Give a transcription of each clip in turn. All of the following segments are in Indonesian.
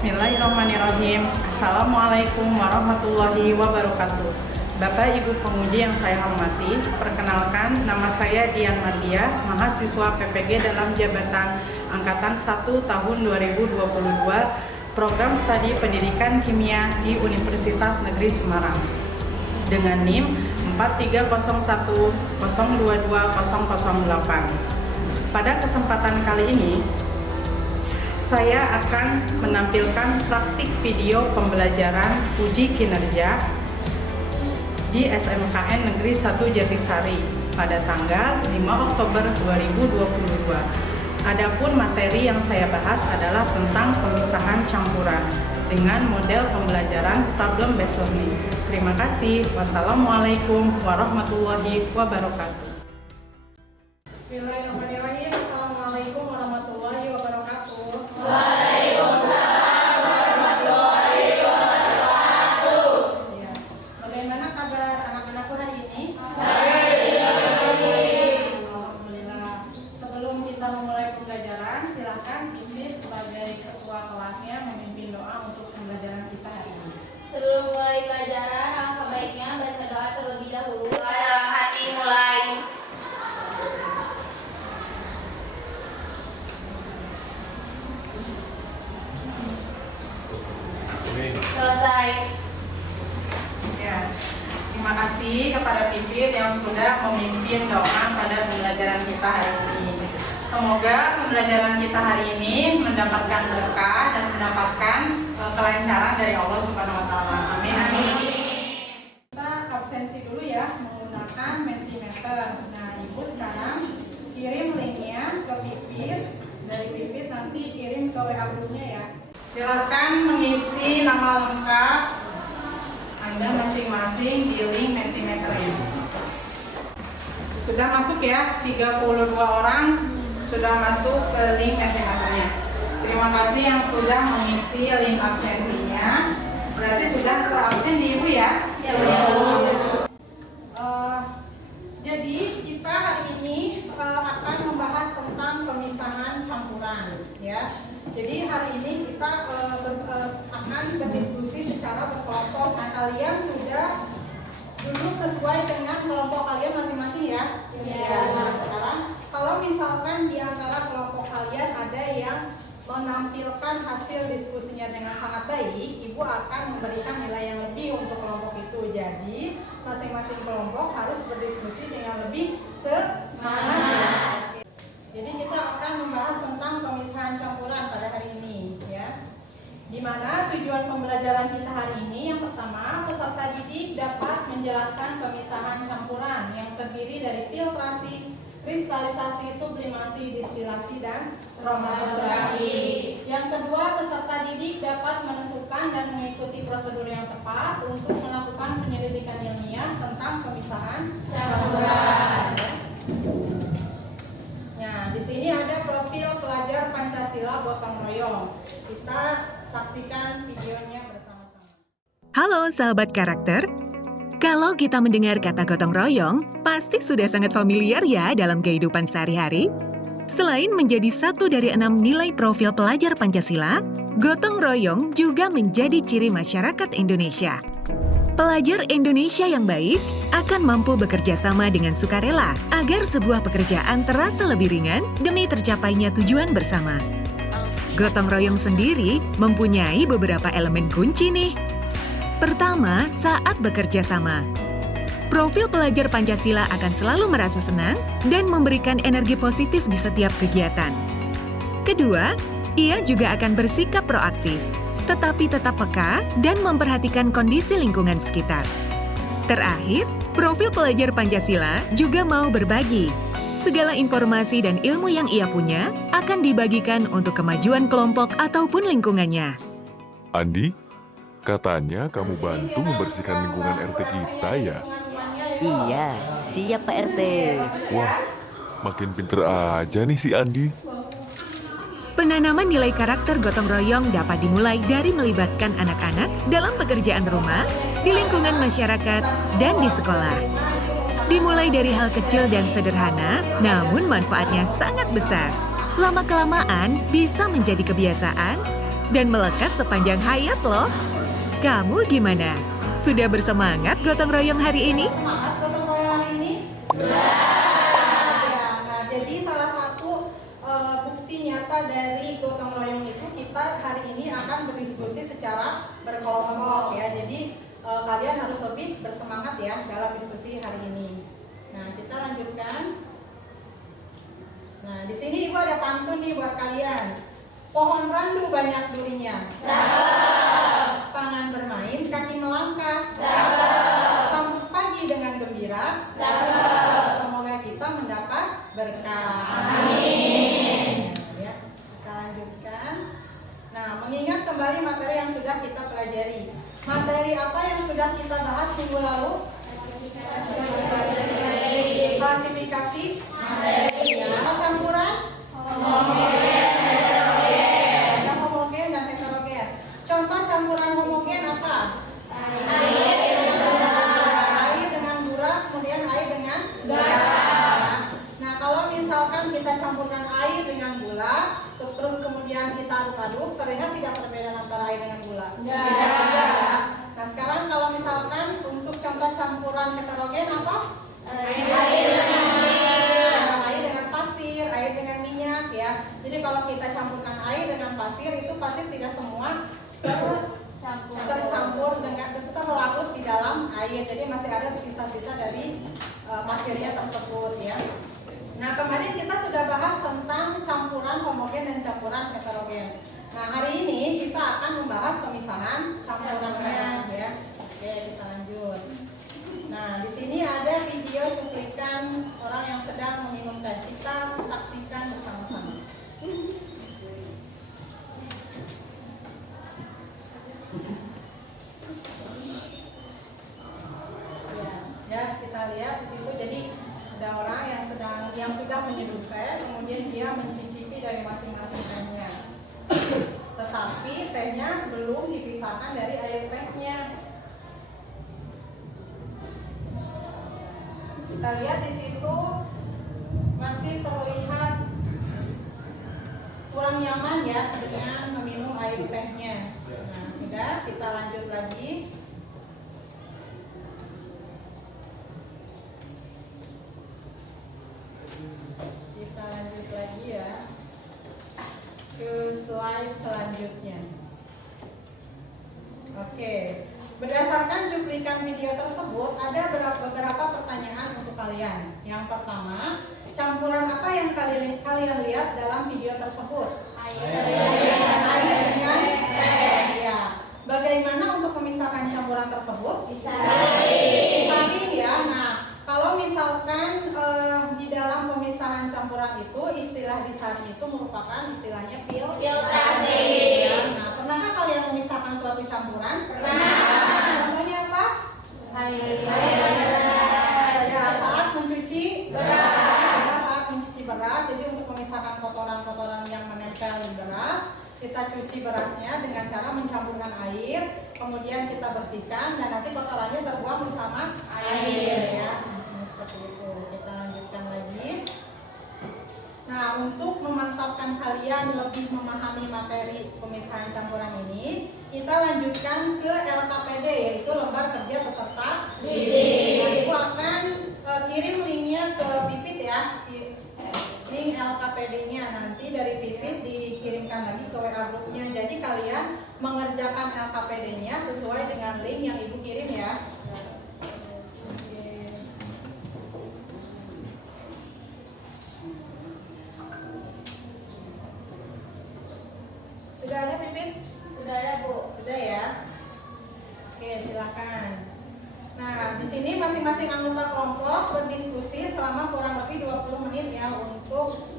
Bismillahirrahmanirrahim. Assalamualaikum warahmatullahi wabarakatuh. Bapak Ibu penguji yang saya hormati, perkenalkan nama saya Dian Mardia, mahasiswa PPG dalam jabatan Angkatan 1 tahun 2022, program studi pendidikan kimia di Universitas Negeri Semarang. Dengan NIM 4301022008. Pada kesempatan kali ini, saya akan menampilkan praktik video pembelajaran uji kinerja di SMKN Negeri 1 Jatisari pada tanggal 5 Oktober 2022. Adapun materi yang saya bahas adalah tentang pemisahan campuran dengan model pembelajaran problem based learning. Terima kasih. Wassalamualaikum warahmatullahi wabarakatuh. Bismillahirrahmanirrahim. Assalamualaikum warahmatullahi wabarakatuh. Waalaikumsalam warahmatullahi wabarakatuh. Ya. Bagaimana kabar anak-anakku hari ini? Baik. Alhamdulillah. Sebelum kita memulai pembelajaran, silakan Pipit sebagai ketua kelasnya memimpin doa untuk pembelajaran kita hari ini. Sebelum mulai pelajaran, alangkah baiknya baca doa terlebih dahulu. Doa dalam hati mulai. Selesai. Ya. Terima kasih kepada Pipit yang sudah memimpin doa pada pembelajaran kita hari ini. Semoga pembelajaran kita hari ini mendapatkan berkah dan mendapatkan kelancaran dari Allah Subhanahu wa taala. Amin. Amin. Kita absensi dulu ya menggunakan Mentimeter. Nah, Ibu sekarang kirim linknya ke Pipit. Dari Pipit nanti kirim ke WA grupnya ya. Silakan mengisi nama lengkap Anda masing-masing di link Mentimeter ini. Sudah masuk ya, 32 orang sudah masuk ke link Mentimeternya. Terima kasih yang sudah mengisi link absensinya. Berarti sudah terabsen di Ibu ya? Ya, Bu. Jadi kita hari ini akan membahas tentang pemisahan campuran ya. Jadi hari ini kita akan berdiskusi secara berkelompok. Nah, kalian sudah duduk sesuai dengan kelompok kalian masing-masing ya. Ya. Nah, sekarang kalau misalkan di antara kelompok kalian ada yang menampilkan hasil diskusinya dengan sangat baik, Ibu akan memberikan nilai yang lebih untuk kelompok itu. Jadi masing-masing kelompok harus berdiskusi dengan lebih semangat. Jadi kita akan membahas tentang pemisahan campuran pada hari ini ya. Di mana tujuan pembelajaran kita hari ini yang pertama, peserta didik dapat menjelaskan pemisahan campuran yang terdiri dari filtrasi, kristalisasi, sublimasi, distilasi, dan kromatografi. Yang kedua, peserta didik dapat menentukan dan mengikuti prosedur yang tepat untuk melakukan penyelidikan ilmiah tentang pemisahan campuran. Nah, di sini ada profil pelajar Pancasila gotong royong. Kita saksikan videonya bersama-sama. Halo sahabat karakter. Kalau kita mendengar kata gotong royong, pasti sudah sangat familiar ya dalam kehidupan sehari-hari. Selain menjadi satu dari 6 nilai profil pelajar Pancasila, gotong royong juga menjadi ciri masyarakat Indonesia. Pelajar Indonesia yang baik akan mampu bekerja sama dengan sukarela agar sebuah pekerjaan terasa lebih ringan demi tercapainya tujuan bersama. Gotong royong sendiri mempunyai beberapa elemen kunci nih. Pertama, saat bekerja sama. Profil pelajar Pancasila akan selalu merasa senang dan memberikan energi positif di setiap kegiatan. Kedua, ia juga akan bersikap proaktif, tetapi tetap peka dan memperhatikan kondisi lingkungan sekitar. Terakhir, profil pelajar Pancasila juga mau berbagi. Segala informasi dan ilmu yang ia punya akan dibagikan untuk kemajuan kelompok ataupun lingkungannya. Andi, katanya kamu bantu membersihkan lingkungan RT kita ya? Iya, siap Pak RT. Wah, makin pinter aja nih si Andi. Penanaman nilai karakter gotong royong dapat dimulai dari melibatkan anak-anak dalam pekerjaan rumah, di lingkungan masyarakat, dan di sekolah. Dimulai dari hal kecil dan sederhana, namun manfaatnya sangat besar. Lama-kelamaan bisa menjadi kebiasaan, dan melekat sepanjang hayat loh. Kamu gimana? Sudah bersemangat gotong royong hari ini? Semangat gotong royong hari ini? Ya, nah jadi salah satu bukti nyata dari gotong royong itu kita hari ini akan berdiskusi secara berkelompok ya. Jadi kalian harus lebih bersemangat ya dalam diskusi hari ini. Nah kita lanjutkan. Nah di sini ibu ada pantun nih buat kalian. Pohon randu banyak durinya. Tangan bermain, kaki melangkah. Sambut pagi dengan gembira. Semoga kita mendapat berkah. Amin. Ya, kita lanjutkan. Nah, mengingat kembali materi yang sudah kita pelajari. Materi apa yang sudah kita bahas minggu lalu? Klasifikasi materi. Ya, campuran. Ada homogen dan heterogen. Contoh campuran homogen apa? Air dengan gula, kemudian air dengan garam. Nah, kalau misalkan kita campurkan air dengan gula, terus kemudian kita aduk-aduk, terlihat tidak perbedaan antara air dengan gula? Tidak. Nah, sekarang kalau misalkan untuk contoh campuran heterogen apa? Air dengan pasir, air dengan minyak ya. Jadi kalau kita campurkan air dengan pasir, itu pasir tidak semua tercampur dengan terlarut di dalam air. Jadi masih ada sisa-sisa dari pasirnya tersebut ya. Nah, kemarin kita sudah bahas tentang campuran homogen dan campuran heterogen. Nah, hari ini kita akan membahas pemisahan campurannya ya. Oke, kita lanjut. Nah, di sini ada video cuplikan orang yang sedang meminum teh. Kita saksikan bersama-sama. Ya, kita lihat di situ. Jadi ada orang yang sudah menyeduh teh, kemudian dia mencicipi dari masing-masing tehnya. Tetapi tehnya belum dipisahkan dari air tehnya. Kita lihat di situ masih terlihat kurang nyaman ya dengan meminum air tehnya. Nah, sudah, kita lanjut lagi. Kita lanjut lagi ya ke slide selanjutnya. Oke, berdasarkan cuplikan video tersebut ada beberapa pertanyaan untuk kalian. Yang pertama, campuran apa yang kalian lihat dalam video tersebut? Air dengan teh. Ya. Bagaimana untuk memisahkan campuran tersebut? Disaring ya. Nah, kalau misalkan di dalam pemisahan campuran itu istilah disaring itu merupakan istilahnya filtrasi. Ya. Nah, pernahkah kalian memisahkan suatu campuran? Pernah. Contohnya apa? Air. Ya, saat mencuci beras. Ya, saat mencuci beras. Jadi untuk memisahkan kotoran-kotoran yang menempel di beras, kita cuci berasnya dengan cara mencampurkan air, kemudian kita bersihkan dan nanti kotorannya terbuang bersama air ya. Seperti itu. Kita lanjutkan lagi. Nah, untuk memantapkan kalian lebih memahami materi pemisahan campuran ini, kita lanjutkan ke LKPD, yaitu lembar kerja peserta didik. Nah, Ibu akan kirim linknya ke Pipit ya, link LKPD-nya nanti dari Pipit dikirimkan lagi ke WA grupnya. Jadi kalian mengerjakan LKPD-nya sesuai dengan link yang Ibu kirim ya. Sudah ada Pipit? Sudah ada, Bu. Sudah ya. Oke, silakan. Nah, di sini masing-masing anggota kelompok berdiskusi selama kurang lebih 20 menit ya untuk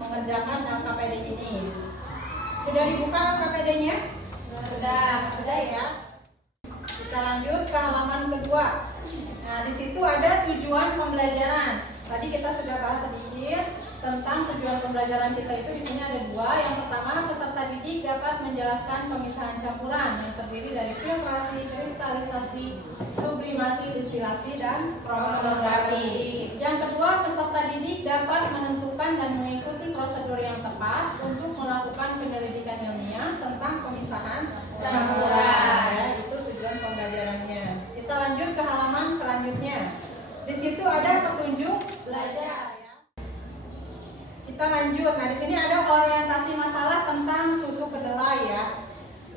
mengerjakan LKPD ini. Sudah dibuka LKPD-nya? Sudah ya. Kita lanjut ke halaman kedua. Nah, di situ ada tujuan pembelajaran. Tadi kita sudah bahas sedikit tentang tujuan pembelajaran kita itu. Di sini ada dua. Yang pertama, peserta didik dapat menjelaskan pemisahan campuran yang terdiri dari filtrasi, kristalisasi, sublimasi, distilasi, dan kromatografi. Yang kedua, peserta didik dapat menentukan dan mengikuti prosedur yang tepat untuk melakukan penyelidikan ilmiah tentang Di situ ada petunjuk belajar ya. Kita lanjut. Nah, di sini ada orientasi masalah tentang susu kedelai ya.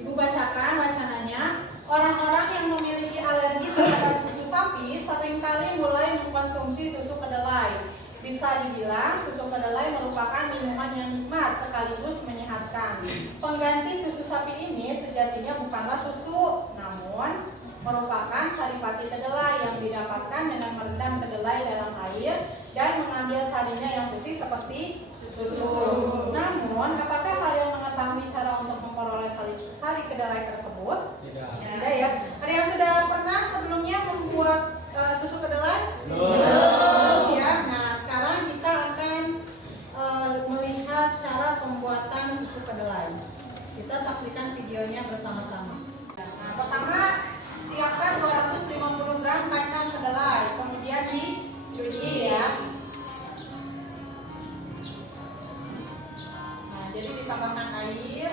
Ibu bacakan wacananya. Orang-orang yang memiliki alergi terhadap susu sapi seringkali mulai mengkonsumsi susu kedelai. Bisa dibilang susu kedelai merupakan minuman yang nikmat sekaligus menyehatkan. Pengganti susu sapi ini sejatinya bukanlah susu, namun merupakan saripati kedelai yang didapatkan dengan merendam kedelai dalam air dan mengambil sarinya yang putih seperti susu. Namun, apakah kalian mengetahui cara untuk memperoleh sari kedelai tersebut? Tidak ya. Ada yang sudah pernah sebelumnya membuat susu kedelai? Belum ya. Nah, sekarang kita akan melihat cara pembuatan susu kedelai. Kita saksikan videonya bersama-sama. Nah, pertama siapkan 250 gram kacang kedelai, kemudian dicuci ya. Nah, jadi ditambahkan air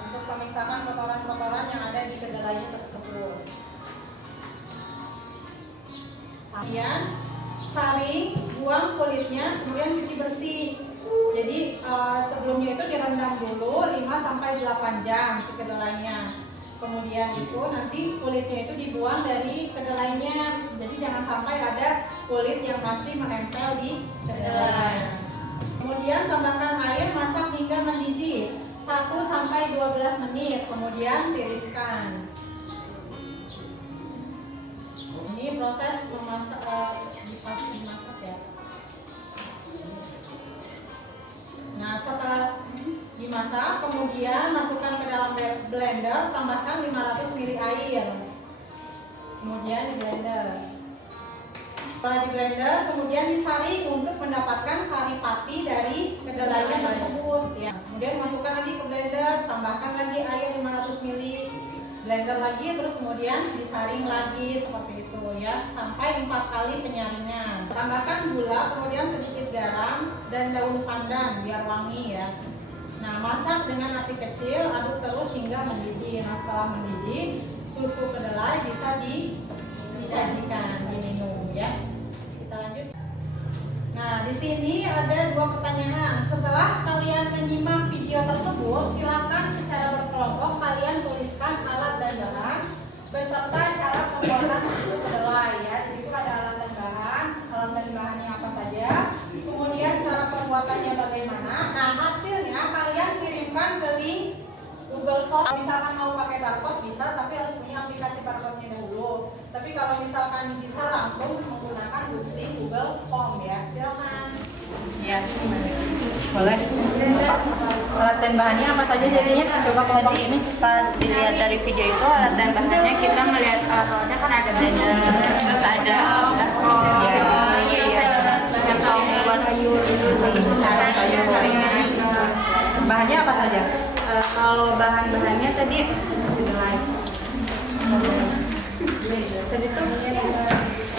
untuk memisahkan kotoran-kotoran yang ada di kedelainya tersebut. Kemudian saring, buang kulitnya, kemudian cuci bersih. Jadi sebelumnya itu direndam dulu 5-8 jam si kedelainya. Kemudian itu nanti kulitnya itu dibuang dari kedelainya. Jadi jangan sampai ada kulit yang masih menempel di kedelai. Kemudian tambahkan air, masak hingga mendidih 1-12 menit. Kemudian tiriskan. Ini proses memasak dimasak ya. Nah, setelah dimasak, kemudian masukkan ke dalam blender, tambahkan 500 ml air. Kemudian di blender. Setelah di blender, kemudian disaring untuk mendapatkan sari pati dari kedelainya tersebut. Ya. Kemudian masukkan lagi ke blender, tambahkan lagi air 500 ml, blender lagi, terus kemudian disaring lagi seperti itu ya, sampai 4 kali penyaringan. Tambahkan gula, kemudian sedikit garam dan daun pandan biar wangi ya. Nah, masak dengan api kecil, aduk terus hingga mendidih. Nah, setelah mendidih, susu kedelai bisa disajikan, diminum ya. Kita lanjut. Nah, di sini ada 2 pertanyaan. Setelah kalian menyimak video tersebut, silakan secara berkelompok kalian tuliskan alat dan bahan beserta cara pembuatan susu kedelai ya. Di situ ada alat dan bahannya apa saja. Kemudian cara pembuatannya bagaimana. Nah, hasilnya kalian kirimkan ke link Google Form. Misalkan mau pakai barcode bisa, tapi harus punya aplikasi barcode-nya dulu. Tapi kalau misalkan bisa langsung menggunakan link Google Form ya. Silakan. Ya, boleh. Alat dan bahannya apa saja jadinya? Coba kelompok ini. Pas dilihat dari video itu alat dan bahannya kita melihat alatnya kan ada blender, terus ada baskom, terus ada centong buat sayur, terus saringan. Bahannya apa saja? Kalau bahan-bahannya tadi kedelai. Tadi tuh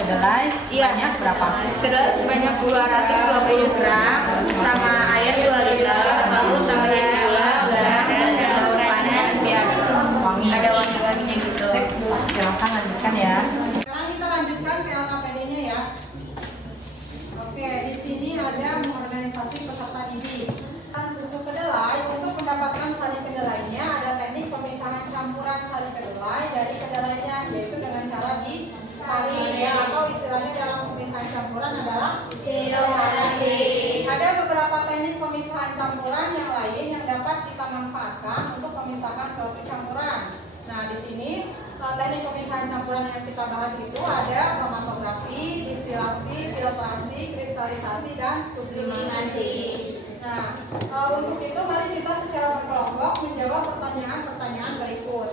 Kedelai banyak berapa? kedelai sebanyak 220 gram sama air 2 liter, lalu tambahin gula, garam, dan daun pandan biar ada wangi-wanginya gitu. Silahkan lanjutkan ya. Sekarang kita lanjutkan ke LKPD-nya ya. Oke, di sini ada mengorganisasi peserta didik. Susu kedelai, untuk mendapatkan sari kedelainya ada teknik pemisahan campuran sari kedelai dari kedelainya, yaitu dengan cara disaring ya, atau istilahnya dalam pemisahan campuran adalah filtrasi. Ada beberapa teknik pemisahan campuran yang lain yang dapat kita manfaatkan untuk memisahkan suatu campuran. Nah, di sini teknik pemisahan campuran yang kita bahas itu ada kromatografi, distilasi, filtrasi, kristalisasi, dan sublimasi. Nah, untuk itu mari kita secara berkelompok menjawab pertanyaan-pertanyaan berikut.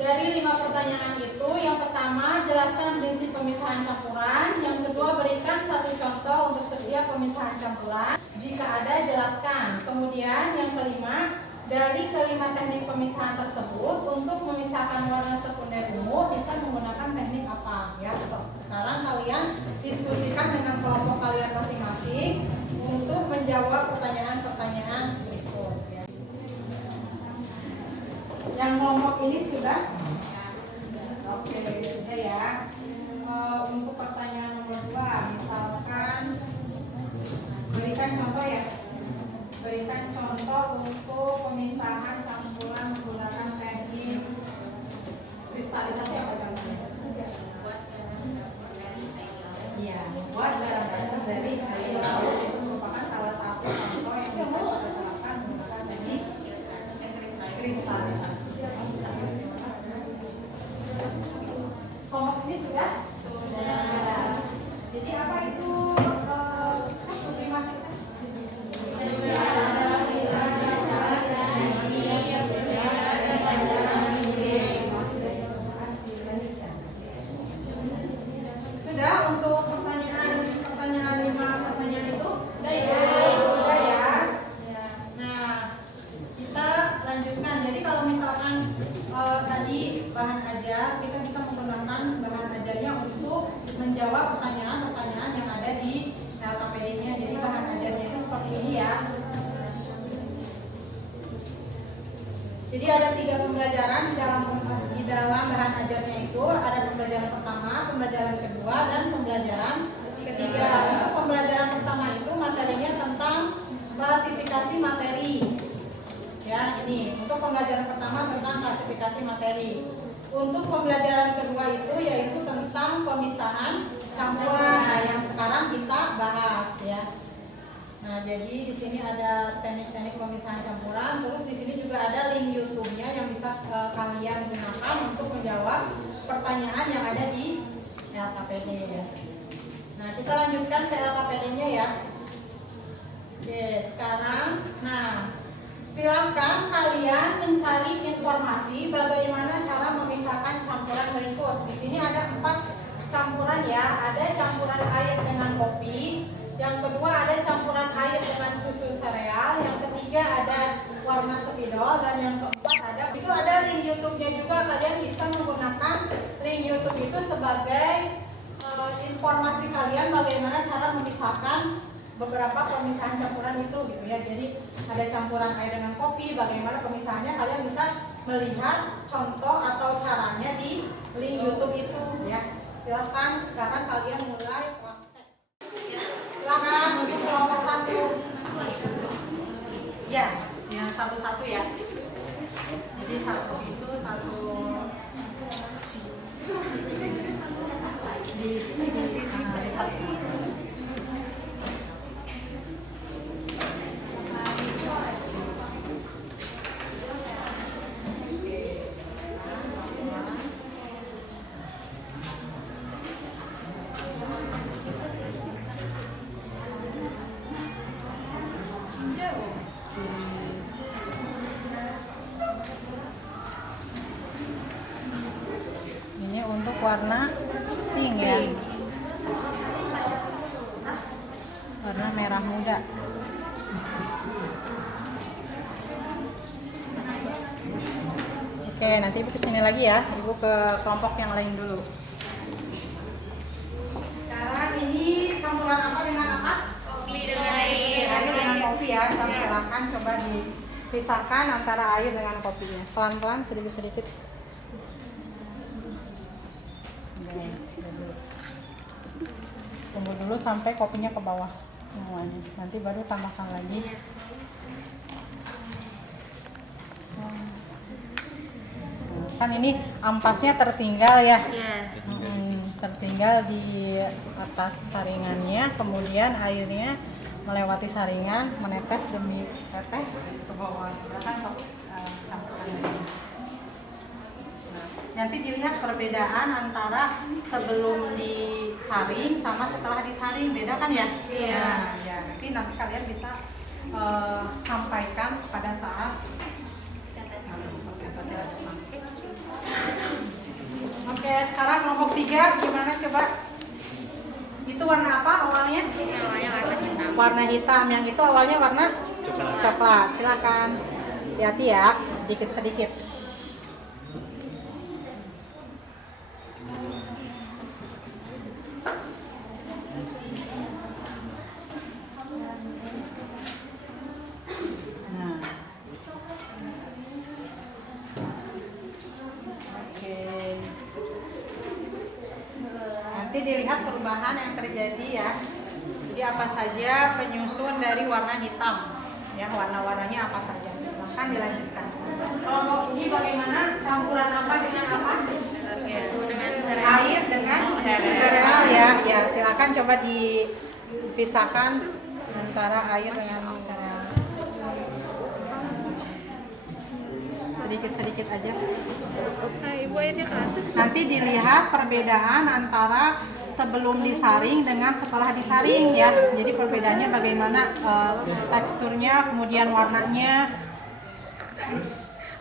Dari 5 pertanyaan itu, yang pertama jelaskan prinsip pemisahan campuran, yang kedua berikan 1 contoh untuk setiap pemisahan campuran, jika ada jelaskan. Kemudian yang kelima, dari kelima teknik pemisahan tersebut, untuk memisahkan warna sekunder ungu bisa menggunakan teknik apa ya. Sekarang kalian diskusikan dengan kelompok kalian masing-masing untuk menjawab pertanyaan-pertanyaan berikut ya. Yang kelompok ini sudah? Oke, sudah ya. Untuk berikan contoh untuk pemisahan campuran menggunakan teknik kristalisasi apa contohnya? Iya, membuat garam dari air laut itu merupakan salah satu contoh yang bisa kita terapkan menggunakan teknik kristalisasi. Kelompok ini sudah? Sudah. Jadi apa itu sublimasi? Sudah untuk pertanyaan 5 pertanyaan itu? Sudah ya. Nah, kita lanjutkan. Jadi kalau misalkan tadi bahan ajar, kita bisa menggunakan bahan ajarnya untuk menjawab pertanyaan-pertanyaan yang ada di LKPD-nya. Jadi bahan ajarnya itu seperti ini ya. Jadi ada 3 pembelajaran di dalam bahan ajarnya itu. Ada pembelajaran pertama, pembelajaran kedua, dan pembelajaran ketiga. Untuk pembelajaran pertama itu materinya tentang klasifikasi materi. Ya, ini untuk pembelajaran pertama tentang klasifikasi materi. Untuk pembelajaran kedua itu yaitu tentang pemisahan campuran. Nah, yang sekarang kita bahas ya. Nah, jadi di sini ada teknik-teknik pemisahan campuran. Terus di sini juga ada link YouTube-nya yang bisa kalian gunakan untuk menjawab pertanyaan yang ada di LKPD ya. Nah, kita lanjutkan ke LKPD-nya ya. Oke, sekarang silakan kalian mencari informasi bagaimana cara memisahkan campuran berikut. Di sini ada 4 campuran ya. Ada campuran air dengan kopi, yang kedua ada campuran air dengan susu sereal, yang ketiga ada warna spidol, dan yang keempat ada link YouTube-nya juga. Kalian bisa menggunakan link YouTube itu sebagai informasi kalian bagaimana cara memisahkan beberapa pemisahan campuran itu gitu ya. Jadi ada campuran air dengan kopi, bagaimana pemisahannya kalian bisa melihat contoh atau caranya di link YouTube itu ya. Silakan sekarang kalian mulai praktek. Silakan untuk kelompok 1. Ya, yang satu-satu ya. Jadi satu itu satu di sini ini untuk warna pink ya, warna merah muda. Oke, nanti ibu kesini lagi ya, ibu ke kelompok yang lain dulu. Sekarang ini campuran apa dengan apa? Kopi dengan air. Air dengan kopi ya. Silakan coba dipisahkan antara air dengan kopinya. Pelan-pelan, sedikit-sedikit. Tunggu dulu sampai kopinya ke bawah semuanya. Nanti baru tambahkan lagi. Kan ini ampasnya tertinggal ya. Tertinggal di atas saringannya, kemudian airnya melewati saringan, menetes demi tetes ke bawah. Nanti dilihat perbedaan antara sebelum disaring sama setelah disaring, beda kan ya? Iya. Nah, ya, nanti kalian bisa sampaikan pada saat Oke, sekarang kelompok 3 gimana coba? Itu warna apa awalnya? Awalnya warna hitam. Warna hitam, yang itu awalnya warna coklat. Silakan. Hati-hati ya, sedikit-sedikit. Nanti dilihat perubahan yang terjadi ya. Jadi apa saja penyusun dari warna hitam. Ya, warna-warnanya apa saja. Silahkan dilanjutkan. Kelompok ini bagaimana campuran apa dengan apa? Air dengan sereal ya. Ya, silakan coba dipisahkan antara air dengan sereal. Sedikit-sedikit aja. Ibu airnya ke atas. Nanti dilihat perbedaan antara sebelum disaring dengan setelah disaring ya. Jadi perbedaannya bagaimana teksturnya, kemudian warnanya.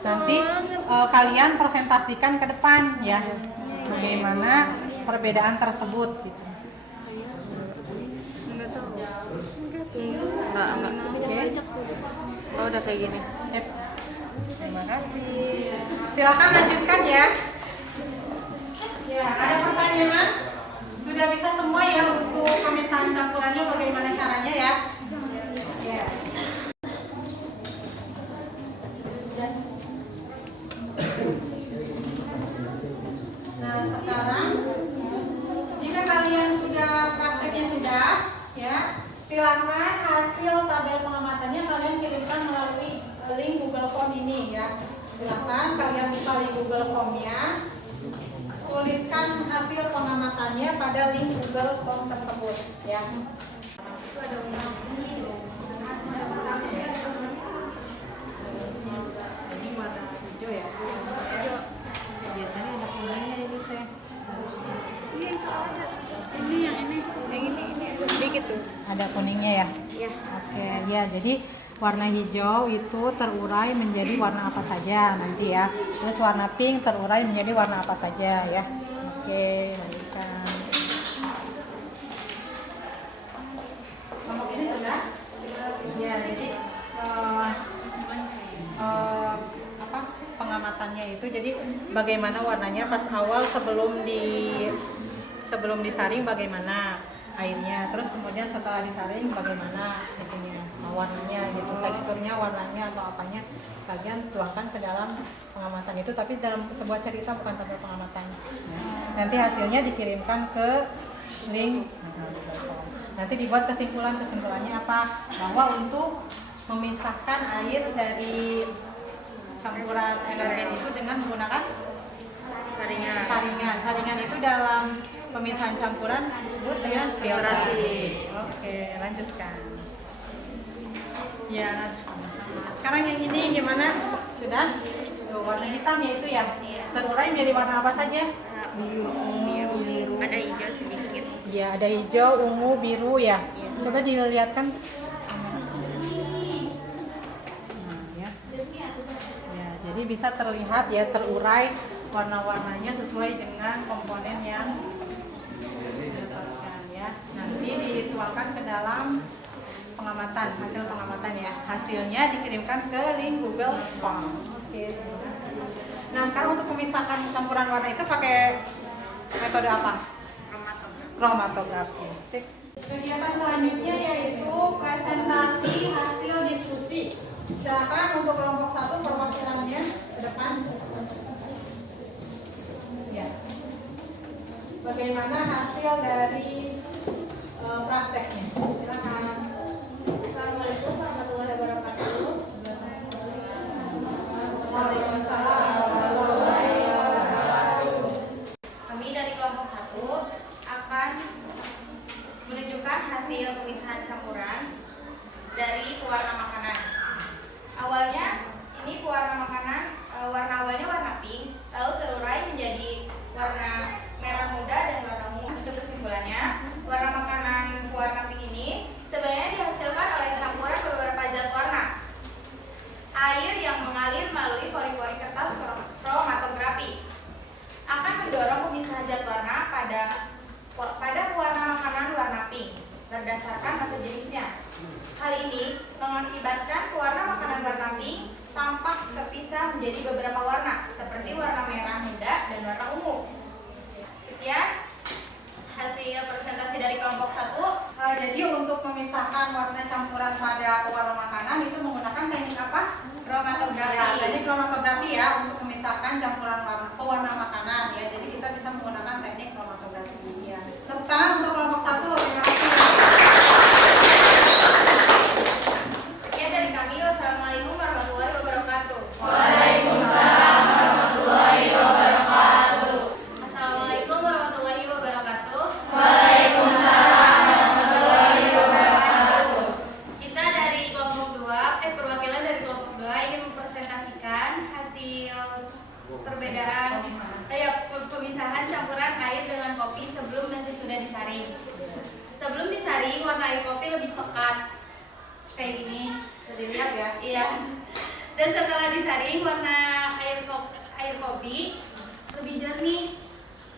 Nanti kalian presentasikan ke depan ya. Bagaimana perbedaan tersebut gitu. Enggak. Oh, udah kayak gini. Yep. Terima kasih. Silakan lanjutkan ya. Ya, ada pertanyaan? Sudah bisa semua ya untuk pemisahan campurannya bagaimana caranya ya? Ya. Nah, sekarang jika kalian sudah prakteknya sudah ya, silakan hasil tabel pengamatannya kalian kirimkan melalui link Google Form ini ya. Silakan kalian buka link Google Form-nya, tuliskan hasil pengamatannya pada link Google Form tersebut ya. Ini warna hijau ya. Biasanya ada kuningnya ini teh. Ini yang ini. Sedikit tuh. Ada kuningnya ya. Iya. Oke, ya jadi warna hijau itu terurai menjadi warna apa saja nanti ya. Terus warna pink terurai menjadi warna apa saja ya. Oke, lanjutkan. Kelompok ini sudah? Ya, jadi apa pengamatannya itu jadi bagaimana warnanya pas awal sebelum disaring bagaimana airnya, terus kemudian setelah disaring bagaimana itunya warnanya gitu, teksturnya, warnanya atau apanya kalian tuangkan ke dalam pengamatan itu, tapi dalam sebuah cerita bukan tabel pengamatan. Nanti hasilnya dikirimkan ke link. Nanti dibuat kesimpulannya apa? Bahwa untuk memisahkan air dari campuran energen itu dengan menggunakan saringan itu dalam pemisahan campuran disebut dengan filtrasi. Oke, lanjutkan. Ya, sama-sama. Sekarang yang ini gimana? Sudah? Tuh, warna hitam ya itu ya. Terurai menjadi warna apa saja? Biru. Ada hijau sedikit. Ya, ada hijau, ungu, biru ya. Coba dilihatkan. Nah, ya. Ya, jadi bisa terlihat ya terurai warna-warnanya sesuai dengan komponen yang didapatkan ya. Nanti dituangkan ke dalam pengamatan, hasil pengamatan ya. Hasilnya dikirimkan ke link Google Form. Oke. Nah, sekarang untuk memisahkan campuran warna itu pakai metode apa? Kromatografi. Sip. Kegiatan selanjutnya yaitu presentasi hasil diskusi. Silakan untuk kelompok 1 perwakilannya ke depan. Ya. Bagaimana hasil dari prakteknya? Silakan. Assalamualaikum warahmatullahi wabarakatuh. Waalaikumsalam warahmatullahi wabarakatuh. Kami dari kelompok 1 akan menunjukkan hasil pemisahan campuran dari pewarna makanan. Awalnya ini pewarna makanan, warna awalnya warna pink, lalu terurai menjadi warna merah muda dan warna ungu. Untuk kesimpulannya, warna makanan warna pink ini sebenarnya dihasilkan oleh campuran beberapa zat warna. Air yang mengalir melalui pori-pori kertas kromatografi akan mendorong pemisahan zat warna pada pewarna makanan warna pink berdasarkan massa jenisnya. Hal ini mengakibatkan pewarna makanan warna pink tampak terpisah menjadi beberapa warna seperti warna merah muda dan warna ungu. Sekian hasil presentasi dari kelompok 1. Jadi untuk memisahkan warna campuran pada pewarna makanan itu menggunakan teknik apa? Kromatografi. Ya, teknik kromatografi ya untuk memisahkan campuran pewarna makanan ya. Jadi kita bisa menggunakan teknik kromatografi ya. Tepuk tangan untuk kelompok 1. Terima kasih. Sekian dari kami. perbedaan pemisahan campuran air dengan kopi sebelum dan sesudah disaring. Sebelum disaring, warna air kopi lebih pekat, kayak gini. Bisa dilihat ya. Iya. Dan setelah disaring, warna air kopi lebih jernih,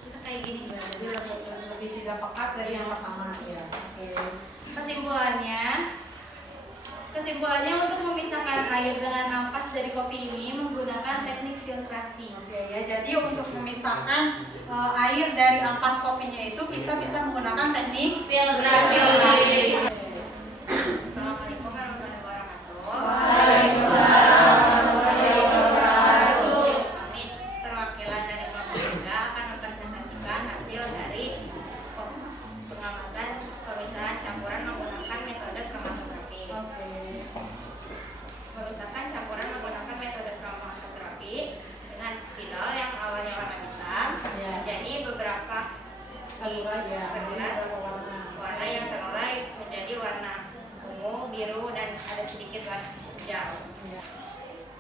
bisa kayak gini. Jadi lebih tidak pekat dari yang pertama ya. Oke. Kesimpulannya untuk memisahkan air dengan ampas dari kopi ini menggunakan teknik filtrasi. Oke ya, jadi untuk memisahkan air dari ampas kopinya itu kita bisa menggunakan teknik Filtrasi. Assalamualaikum warahmatullahi wabarakatuh. Waalaikumsalam warahmatullahi wabarakatuh. Kami perwakilan dari kelompok 3 akan mempresentasikan hasil dari pengamatan pemisahan campuran menggunakan metode kromatografi. Pemisahan campuran menggunakan metode kromatografi dengan spidol yang awalnya warna hitam menjadi beberapa warna yang terurai menjadi warna ungu, biru, dan ada sedikit warna hijau.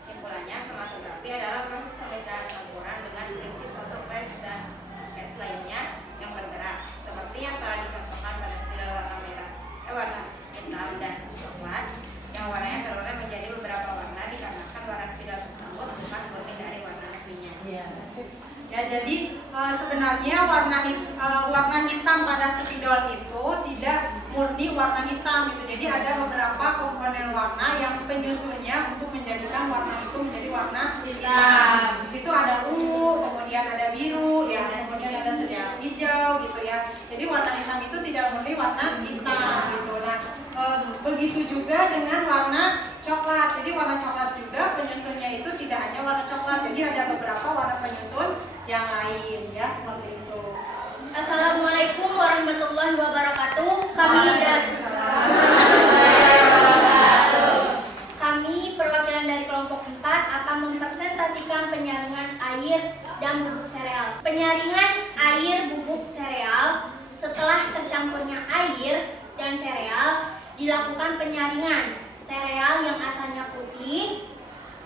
Kesimpulannya, kromatografi adalah proses pemisahan campuran dengan prinsip fotofase dan tes lainnya yang bergerak, seperti yang telah dicontohkan pada spidol warna merah, warna hitam dan coklat, yang warnanya terurai menjadi beberapa warna dikarenakan warna spidol tersebut bukan murni dari warna aslinya. Ya, jadi sebenarnya warna hitam pada spidol itu tidak murni warna hitam gitu. Jadi ada beberapa komponen warna yang penyusunnya untuk menjadikan warna itu menjadi warna hitam. Di situ ada ungu, kemudian ada biru, ya, kemudian ada sedikit hijau gitu ya. Jadi warna hitam itu tidak murni warna hitam gitu. Nah, begitu juga dengan warna coklat. Jadi warna coklat juga penyusunnya itu tidak hanya warna coklat. Jadi ada beberapa warna penyusun yang lain ya, seperti itu. Assalamualaikum warahmatullahi wabarakatuh. Kami perwakilan dari kelompok 4 akan mempresentasikan penyaringan air dan bubuk sereal. Penyaringan air bubuk sereal setelah tercampurnya air dan sereal dilakukan penyaringan sereal yang asalnya putih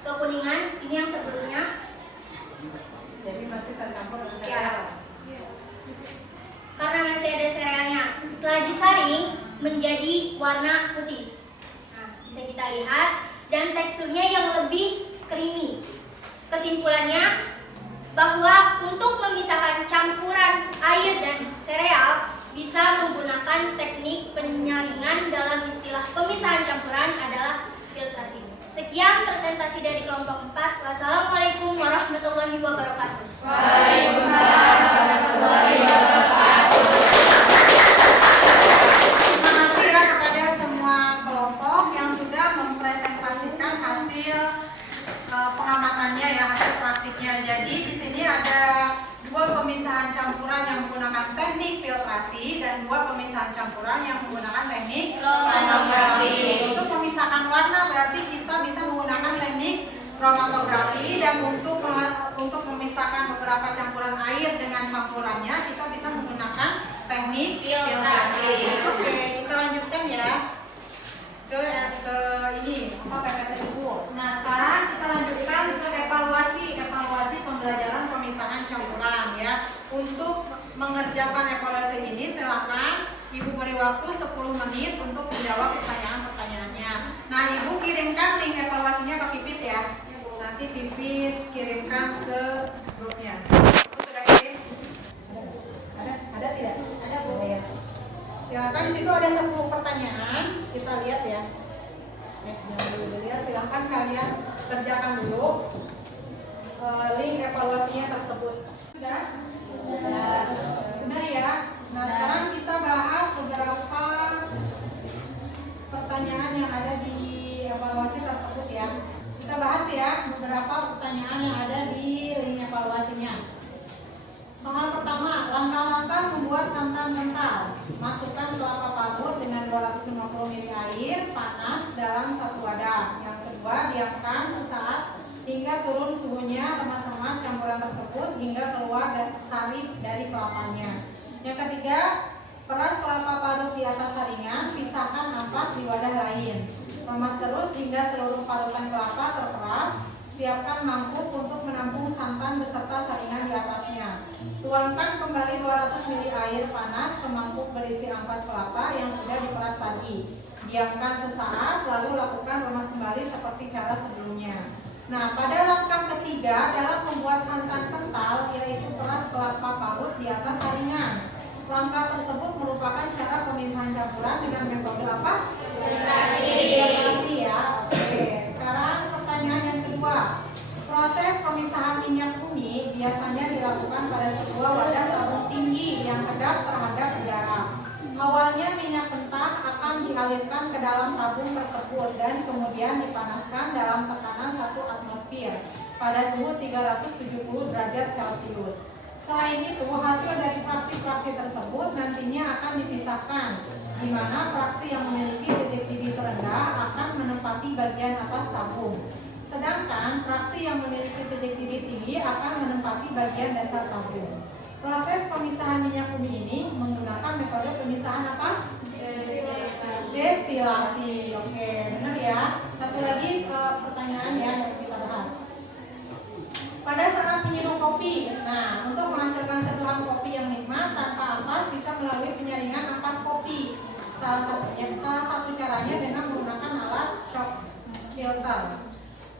ke kuningan, ini yang sebelumnya. Jadi masih tercampur dengan Ya. sereal. Karena masih ada serealnya. Setelah disaring menjadi warna putih. Nah, bisa kita lihat dan teksturnya yang lebih creamy. Kesimpulannya bahwa untuk memisahkan campuran air dan sereal bisa menggunakan teknik penyaringan, dalam istilah pemisahan campuran adalah filtrasi. Sekian presentasi dari kelompok 4. Wassalamualaikum warahmatullahi wabarakatuh. Waalaikumsalam warahmatullahi wabarakatuh. Terima kasih ya kepada semua kelompok yang sudah mempresentasikan hasil pengamatannya ya, hasil praktiknya. Jadi di sini ada 2 pemisahan campuran yang menggunakan teknik filtrasi dan 2 pemisahan campuran yang menggunakan teknik kromatografi. Untuk memisahkan warna berarti kita bisa menggunakan teknik kromatografi, dan untuk memisahkan beberapa campuran air dengan campurannya kita bisa menggunakan teknik filtrasi. Oke, kita lanjutkan ya ke ini PPT Ibu. Nah, sekarang kita lanjutkan ke evaluasi pembelajaran pemisahan campuran ya. Untuk mengerjakan evaluasi ini silakan Ibu beri waktu 10 menit untuk menjawab pertanyaan-pertanyaannya. Nah, Ibu kirimkan link evaluasinya ke Pipit ya. Nanti Pipit kirimkan ke grupnya. Sudah kirim? Ada tidak? Ada Bu ya. Silakan, di situ ada 10 pertanyaan. Kita lihat ya. Jangan dulu dilihat. Silakan kalian kerjakan dulu link evaluasinya tersebut. Sudah? Sudah ya. Nah, sekarang kita bahas beberapa pertanyaan yang ada di evaluasi tersebut ya. Kita bahas ya beberapa pertanyaan yang ada di link evaluasinya. Soal pertama, langkah-langkah membuat santan kental. Masukkan kelapa parut dengan 250 ml air panas dalam 1 wadah. Yang kedua, diamkan sesaat hingga turun suhunya, remas-remas campuran tersebut hingga keluar sari dari kelapanya. Yang ketiga, peras kelapa parut di atas saringan, pisahkan ampas di wadah lain. Remas terus hingga seluruh parutan kelapa terperas Siapkan mangkuk untuk menampung santan beserta saringan di atasnya. Tuangkan kembali 200 ml air panas ke mangkuk berisi ampas kelapa yang sudah diperas tadi. Diamkan sesaat, lalu lakukan remas kembali seperti cara sebelumnya. Nah, pada langkah ketiga adalah membuat santan kental, yaitu peras kelapa parut di atas saringan. Langkah tersebut merupakan cara pemisahan campuran dengan metode apa? Filtrasi ya. Oke. Sekarang pertanyaan yang kedua. Proses pemisahan minyak bumi biasanya dilakukan pada sebuah wadah tabung tinggi yang kedap terhadap udara. Awalnya minyak mentah akan dialirkan ke dalam tabung tersebut dan kemudian dipanaskan dalam tekanan 1 atmosfer pada suhu 370 derajat Celcius. Selain itu, hasil dari fraksi-fraksi tersebut nantinya akan dipisahkan, di mana fraksi yang memiliki titik didih terendah akan menempati bagian atas tabung. Sedangkan fraksi yang memiliki titik didih tinggi akan menempati bagian dasar tabung. Proses pemisahan minyak bumi ini menggunakan metode pemisahan apa? Destilasi. Oke, benar ya. Satu lagi pertanyaan ya yang kita bahas. Pada saat minum kopi, nah untuk menghasilkan seduhan kopi yang nikmat tanpa ampas bisa melalui penyaringan ampas kopi. Salah satu caranya dengan menggunakan alat shock filter.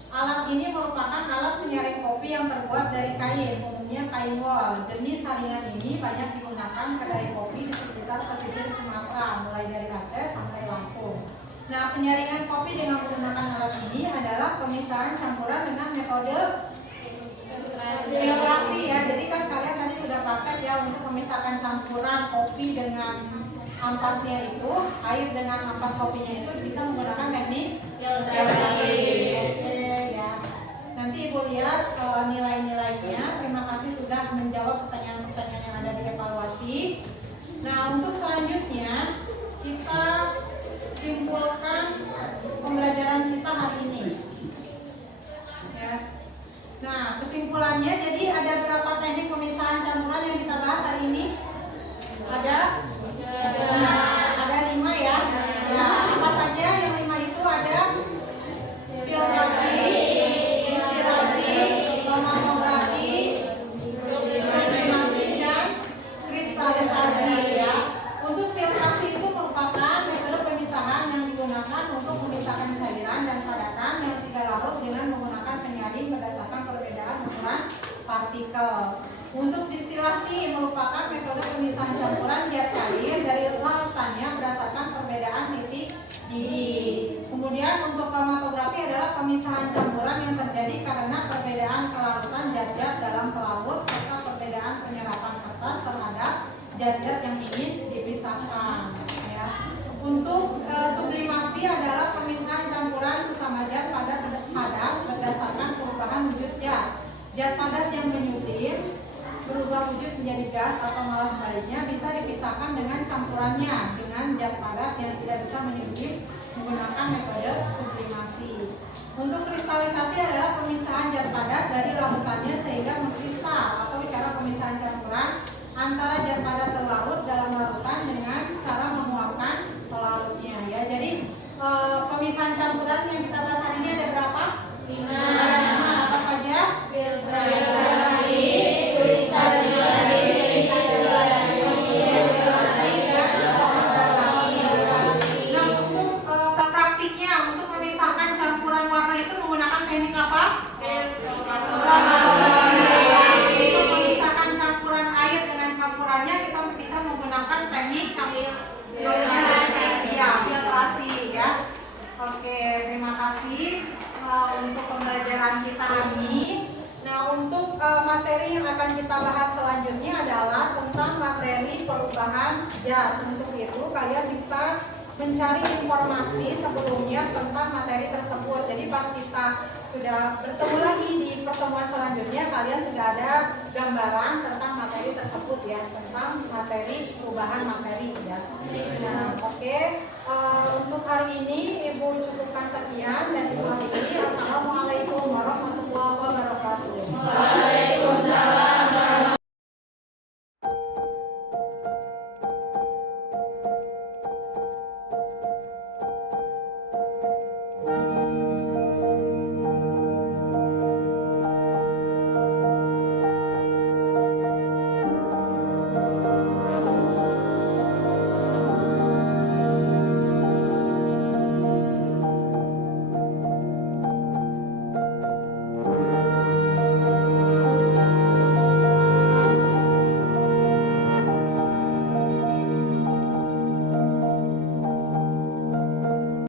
Alat ini merupakan alat penyaring kopi yang terbuat dari kain, umumnya kain wol. Jenis saringan ini banyak digunakan kedai kopi di sekitar pesisir Sumatera, mulai dari Aceh sampai Lampung. Nah, penyaringan kopi dengan menggunakan alat ini adalah pemisahan campuran dengan metode filtrasi ya. Jadi kan kalian tadi sudah praktek ya untuk memisahkan campuran kopi dengan ampasnya itu, air dengan ampas kopinya itu bisa menggunakan teknik filtrasi. Nanti Ibu lihat nilai-nilainya. Terima kasih sudah menjawab pertanyaan-pertanyaan yang ada di evaluasi. Nah, untuk selanjutnya kita simpulkan pembelajaran kita hari ini. Ya. Nah, kesimpulannya jadi ada berapa teknik pemisahan campuran yang kita bahas hari ini? Ada 5 ya. Nah, apa saja yang 5 itu? Ada filtrasi, kromatografi, sublimasi, dan kristalisasi ya. Untuk filtrasi itu merupakan metode pemisahan yang digunakan untuk memisahkan cairan dan padatan yang tidak larut dengan menggunakan penyaring berdasarkan perbedaan ukuran partikel. Untuk distilasi merupakan metode pemisahan campuran zat cair dari larutannya berdasarkan perbedaan titik didih. Kemudian untuk kromatografi adalah pemisahan campuran yang terjadi karena perbedaan kelarutan zat-zat dalam pelarut serta perbedaan penyerapan kertas terhadap zat-zat yang ingin dipisahkan. Ya. Untuk sublimasi adalah pemisahan campuran sesama zat padat berdasarkan perubahan wujud zat. Zat padat yang menyublim berubah wujud menjadi gas atau malah sebaliknya bisa dipisahkan dengan campurannya dengan zat padat yang tidak bisa menyublim menggunakan metode sublimasi. Untuk kristalisasi adalah pemisahan zat padat dari larutannya sehingga mengkristal atau cara pemisahan campuran antara zat padat terlarut dalam larutan dengan cara menguapkan pelarutnya ya. Jadi pemisahan campuran yang kita bahas hari ini ada berapa? 5. Ada 5 apa saja? Filtrasi, untuk pembelajaran kita ini. Nah, untuk materi yang akan kita bahas selanjutnya adalah tentang materi perubahan zat. Untuk itu kalian bisa mencari informasi sebelumnya tentang materi tersebut. Jadi pas kita sudah bertemu lagi di pertemuan selanjutnya, kalian sudah ada gambaran tentang materi tersebut ya, tentang materi perubahan materi ya. Nah, oke. Untuk hari ini Ibu cukupkan sekian.